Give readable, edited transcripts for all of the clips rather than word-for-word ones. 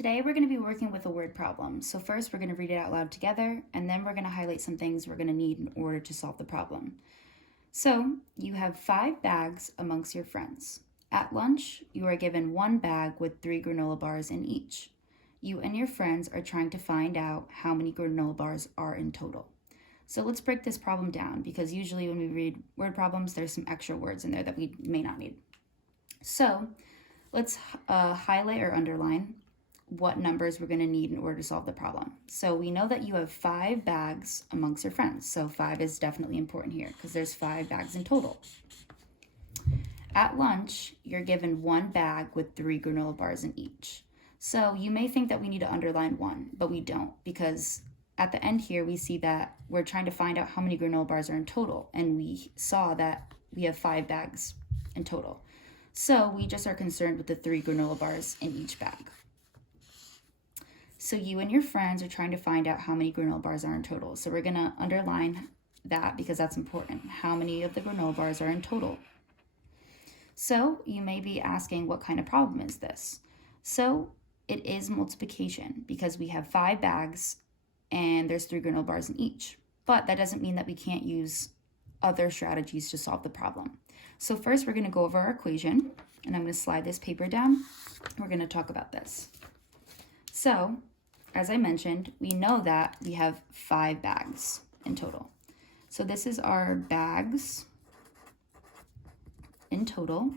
Today we're going to be working with a word problem. So first we're going to read it out loud together, and then we're going to highlight some things we're going to need in order to solve the problem. So you have 5 bags amongst your friends. At lunch, you are given 1 bag with 3 granola bars in each. You and your friends are trying to find out how many granola bars are in total. So let's break this problem down, because usually when we read word problems, there's some extra words in there that we may not need. So let's highlight or underline what numbers we're going to need in order to solve the problem. So we know that you have 5 bags amongst your friends. So 5 is definitely important here because there's 5 bags in total. At lunch, you're given 1 bag with 3 granola bars in each. So you may think that we need to underline 1, but we don't, because at the end here, we see that we're trying to find out how many granola bars are in total, and we saw that we have 5 bags in total. So we just are concerned with the 3 granola bars in each bag. So you and your friends are trying to find out how many granola bars are in total. So we're gonna underline that because that's important. How many of the granola bars are in total? So you may be asking, what kind of problem is this? So it is multiplication, because we have 5 bags and there's 3 granola bars in each. But that doesn't mean that we can't use other strategies to solve the problem. So first we're gonna go over our equation, and I'm gonna slide this paper down. We're gonna talk about this. So, as I mentioned, we know that we have 5 bags in total. So this is our bags in total.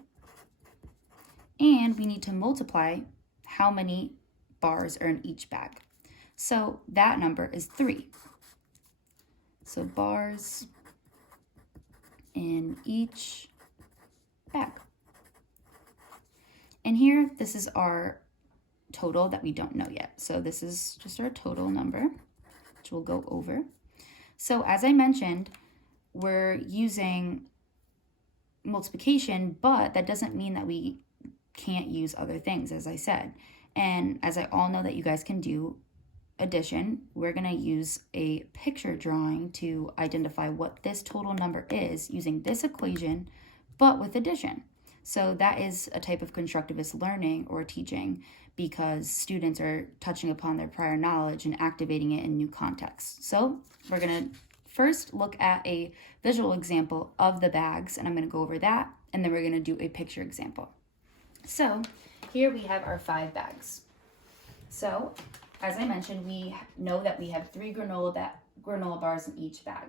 And we need to multiply how many bars are in each bag. So that number is 3. So bars in each bag. And here, this is our total that we don't know yet. So this is just our total number, which we'll go over. So as I mentioned, we're using multiplication, but that doesn't mean that we can't use other things, as I said. And as I all know that you guys can do addition, we're going to use a picture drawing to identify what this total number is using this equation, but with addition. So that is a type of constructivist learning or teaching, because students are touching upon their prior knowledge and activating it in new contexts. So we're going to first look at a visual example of the bags, and I'm going to go over that, and then we're going to do a picture example. So here we have our 5 bags. So as I mentioned, we know that we have 3 granola bars in each bag.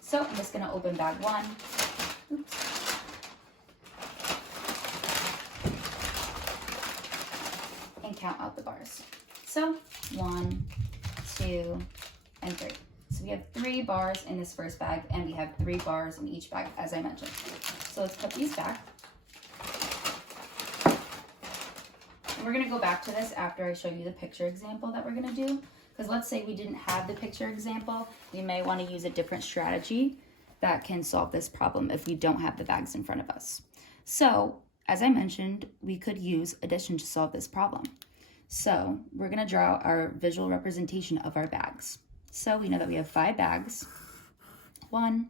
So I'm just going to open bag 1. Oops. And count out the bars. So 1, 2, and 3. So we have 3 bars in this first bag, and we have 3 bars in each bag, as I mentioned. So let's put these back. And we're going to go back to this after I show you the picture example that we're going to do. Because let's say we didn't have the picture example, we may want to use a different strategy that can solve this problem if we don't have the bags in front of us. So as I mentioned, we could use addition to solve this problem. So we're going to draw our visual representation of our bags. So we know that we have 5 bags. 1,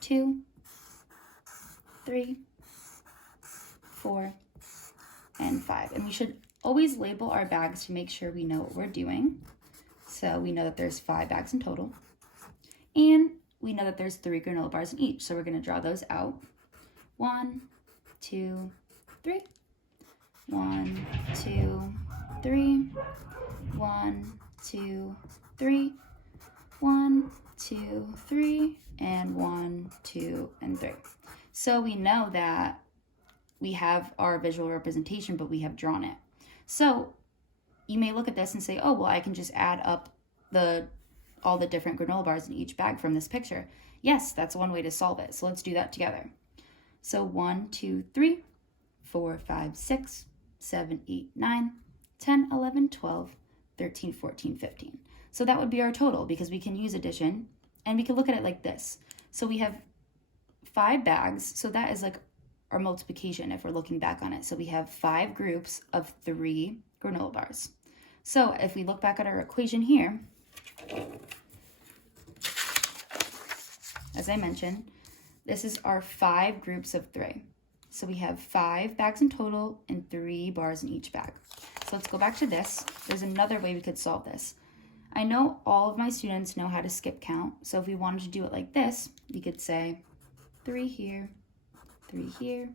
2, 3, 4, and 5. And we should always label our bags to make sure we know what we're doing. So we know that there's 5 bags in total. And we know that there's 3 granola bars in each. So we're going to draw those out. 1, 2, 3. 1, 2, 3. 1, 2, 3. 1, 2, 3. And 1, 2, and 3. So we know that we have our visual representation, but we have drawn it. So you may look at this and say, oh, well, I can just add up all the different granola bars in each bag from this picture. Yes, that's one way to solve it. So let's do that together. So 1, 2, 3, 4, 5, 6, 7, 8, 9, 10, 11, 12, 13, 14, 15. So that would be our total, because we can use addition, and we can look at it like this. So we have 5 bags, so that is like our multiplication if we're looking back on it. So we have 5 groups of 3 granola bars. So if we look back at our equation here, as I mentioned, this is our 5 groups of 3. So we have 5 bags in total and 3 bars in each bag. So let's go back to this. There's another way we could solve this. I know all of my students know how to skip count. So if we wanted to do it like this, we could say 3 here, 3 here,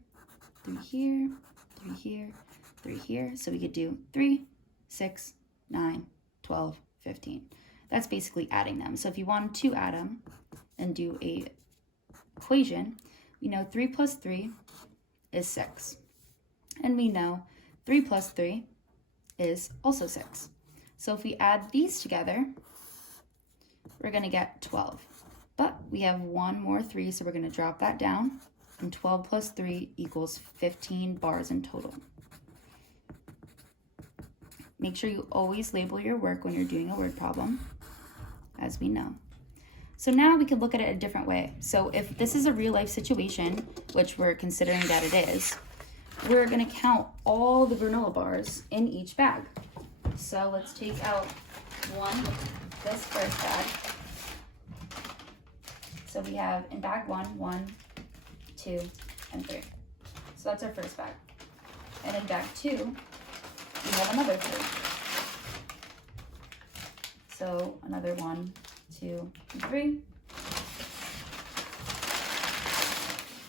3 here, 3 here, 3 here. So we could do 3, 6, 9, 12, 15. That's basically adding them. So if you wanted to add them and do a equation, we know 3 plus 3 is 6. And we know 3 plus 3 is also 6. So if we add these together, we're going to get 12. But we have one more 3, so we're going to drop that down. And 12 plus 3 equals 15 bars in total. Make sure you always label your work when you're doing a word problem, as we know. So now we could look at it a different way. So if this is a real life situation, which we're considering that it is, we're going to count all the granola bars in each bag. So let's take out this first bag. So we have in bag 1, 2, and 3. So that's our first bag. And in bag 2, we have another 3. So another 1, 2, and 3.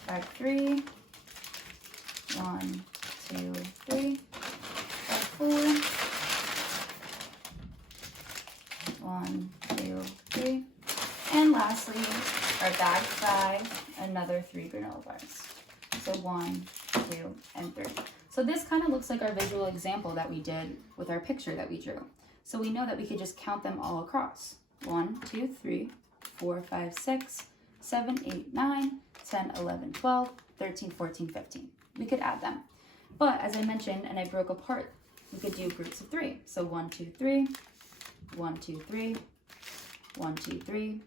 Bag 3, 1, 2, 3. Bag 4. 1, 2, 3. And lastly, our bag 5, another 3 granola bars. So 1, 2, and 3. So this kind of looks like our visual example that we did with our picture that we drew. So we know that we could just count them all across. 1, 2, 3, 4, 5, 6, 7, 8, 9, 10, 11, 12, 13, 14, 15. We could add them. But as I mentioned, and I broke apart, we could do groups of 3. So 1, 2, 3, 1, 2, 3, 1, 2, 3,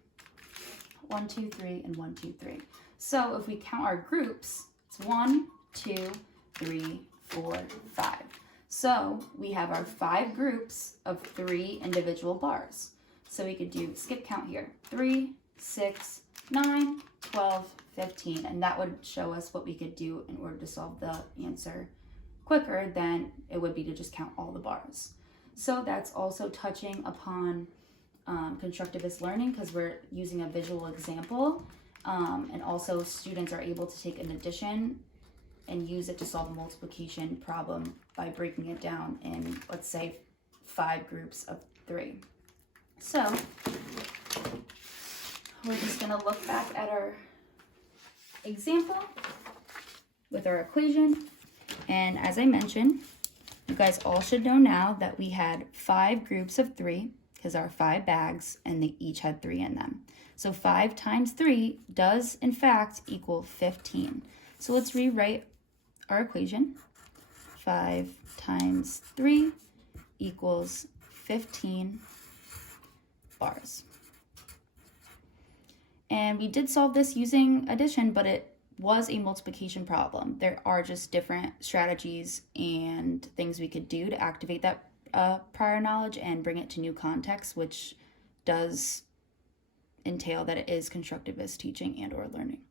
1, 2, 3, and 1, 2, 3. So if we count our groups, it's 1, 2, 3, 4, 5. So we have our 5 groups of 3 individual bars. So we could do skip count here. 3, 6, 9, 12, 15. And that would show us what we could do in order to solve the answer quicker than it would be to just count all the bars. So that's also touching upon constructivist learning because we're using a visual example. And also students are able to take an addition and use it to solve a multiplication problem by breaking it down in, let's say, 5 groups of 3. So we're just going to look back at our example with our equation. And as I mentioned, you guys all should know now that we had 5 groups of 3 because our 5 bags and they each had 3 in them. So 5 times 3 does in fact equal 15. So let's rewrite our equation. 5 times 3 equals 15 bars. And we did solve this using addition, but it was a multiplication problem. There are just different strategies and things we could do to activate that prior knowledge and bring it to new context, which does entail that it is constructivist teaching and or learning.